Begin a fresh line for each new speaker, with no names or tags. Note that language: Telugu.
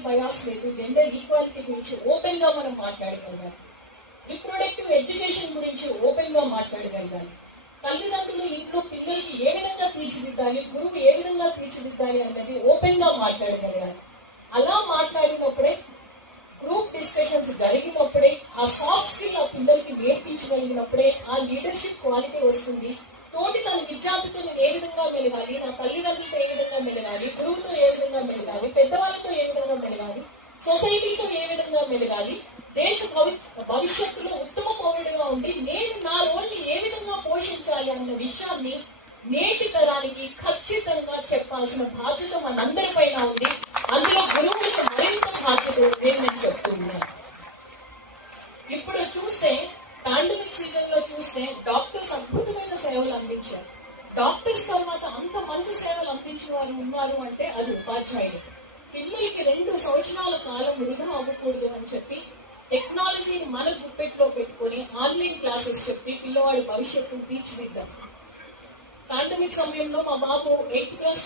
జెండర్ బయాస్ లేదు జెండర్ ఈక్వాలిటీ గురించి ఓపెన్గా మనం మాట్లాడగలగాలి రిప్రొడక్టివ్ ఎడ్యుకేషన్ గురించి ఓపెన్గా మాట్లాడగలగాలి తల్లిదండ్రులు ఇంట్లో పిల్లలకి ఏ విధంగా తీర్చిదిద్దాలి గురువు ఏ విధంగా తీర్చిదిద్దాలి అన్నది ఓపెన్గా మాట్లాడగలగాలి. అలా మాట్లాడినప్పుడే గ్రూప్ డిస్కషన్స్ జరిగినప్పుడే ఆ సాఫ్ట్ స్కిల్ ఆ పిల్లలకి నేర్పించగలిగినప్పుడే ఆ లీడర్షిప్ క్వాలిటీ వస్తుంది. తోటి తన విద్యార్థితో నేను ఏ విధంగా మెలగాలి నా తల్లిదండ్రులతో ఏ విధంగా మెలగాలి గురువుతో ఏ విధంగా మెలగాలి పెద్ద మెలగాలి. సొసైటీతో ఏ విధంగా మెలగాలి? దేశ భవిష్యత్తులో ఉత్తమ పౌరుడిగా ఉండి నేను నా రోల్ని ఏ విధంగా పోషించాలి అన్న విషయాన్ని నేటి తరానికి ఖచ్చితంగా చెప్పాల్సిన బాధ్యత మనందరి పైన ఉంది. అందులో గురువులకు మరింత బాధ్యత ఉంది నేను చెప్తున్నాను. ఇప్పుడు చూస్తే పాండమిక్ సీజన్లో చూస్తే డాక్టర్స్ అద్భుతమైన సేవలు అందించారు. డాక్టర్స్ తర్వాత అంత మంచి సేవలు అందించిన వారు ఉన్నారు అంటే అది ఉపాధ్యాయులు. పిల్లలకి రెండు సంవత్సరాల కాలం వృధా అవ్వకూడదు అని చెప్పి టెక్నాలజీని మన గుప్పెట్లో పెట్టుకొని ఆన్లైన్ క్లాసెస్ చెప్పి పిల్లవాడి భవిష్యత్తును తీర్చిదిద్దాం. పాండమిక్ సమయంలో మా బాబు ఎయిత్ క్లాస్